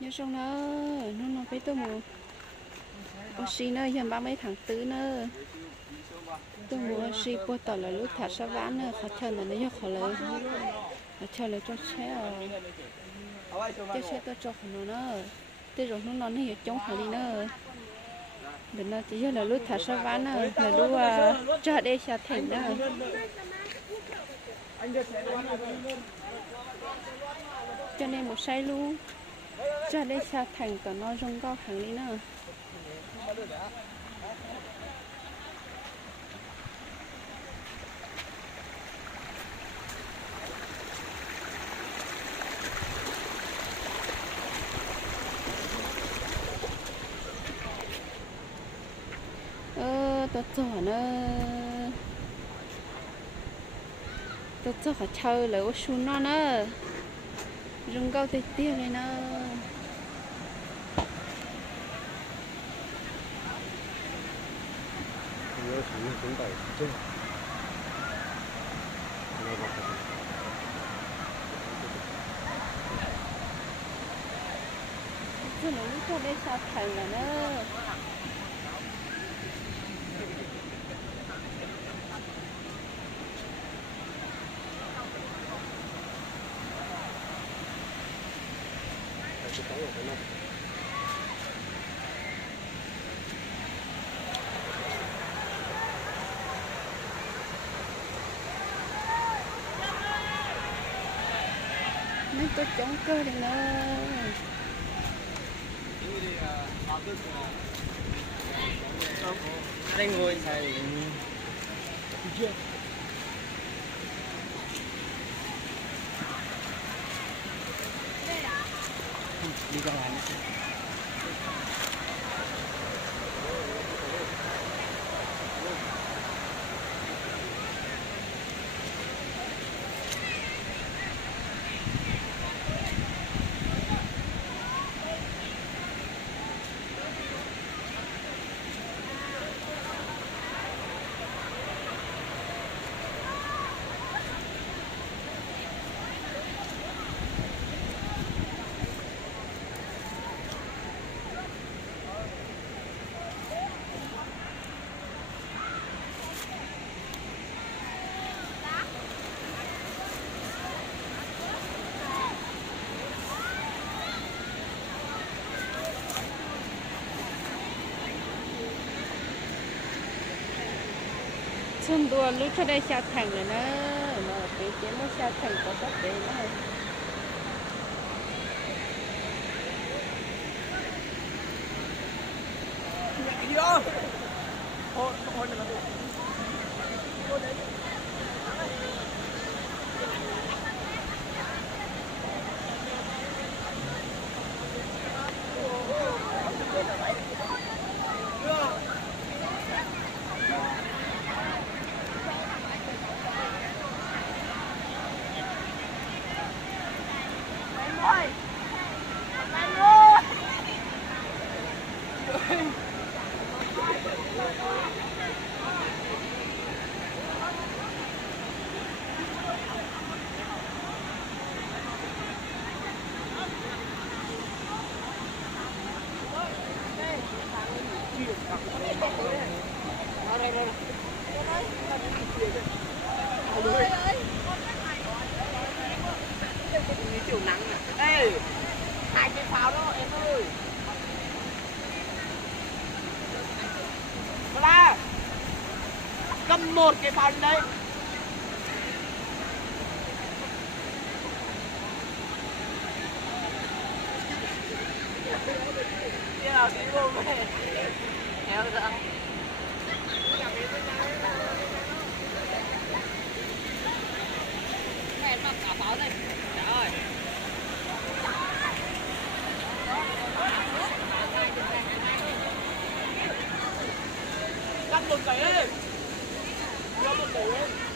nhớ xong nó phải tôi mua oxy nữa hiện ba mấy tháng tư nữa tôi mua oxy bôi tỏi là lúc thả sa ván nữa khó chơi là nó khó lấy khó chơi là cho xe tôi cho nó nữa thế rồi nó hiểu chống phải đi nữa được nó chỉ là lúc thả sa ván nữa là lúc cho đây xa thành nữa cho nên một say luôn cho đây xa thành còn nó rong cao hàng đi nữa tôi cho họ chơi là ô sun nó nữa rong cao tê tê này nữa chứ nó cho đây sao thành là nữa nên tôi chống cơ đi nữa đây ngồi thầy đi ra ngoài xuân đua lúc cho đây sao thành rồi nó mà tí chế mới sao thành có sắp đến nữa chiều nắng à. Ê, 2 cái pháo đó em ơi. Bla, cầm 1 cái pháo đây. Cái nào đi vô về. Kéo ra. Em bắt cả pháo đây. Trời ơi. Cắt một cái đi. Cắt một cái đi.